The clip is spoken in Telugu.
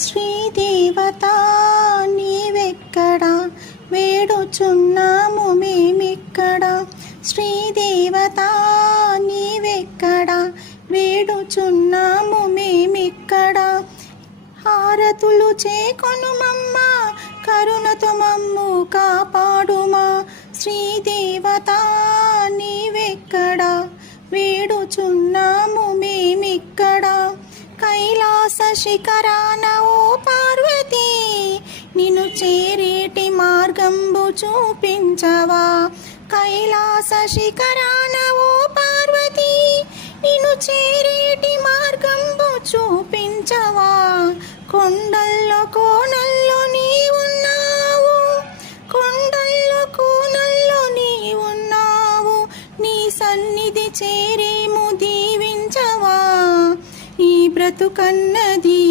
శ్రీదేవత నీవెక్కడ, వేడుచున్నాము మేమిక్కడ. శ్రీదేవత నీవెక్కడ, వేడుచున్నాము మేమిక్కడ. హారతులు చేకొనుమమ్మ, కరుణతో మమ్ము కాపాడుమా. శ్రీదేవత నీవెక్కడ, వేడుచున్నాము మేమిక్కడ. కైలాస శిఖరాన ఓ పార్వతీ, నిన్ను చేరేటి మార్గంబు చూపించవా. కైలాస శిఖరాన ఓ పార్వతీ, నిన్ను చేరేటి మార్గంబు చూపించవా. కొండల్లో కోనల్లో నీ ఉన్నావు, కొండల్లో కోనల్లో నీ ఉన్నావు. నీ సన్నిధి చేరేము దీవించవా. ఈ బ్రతుకన్నది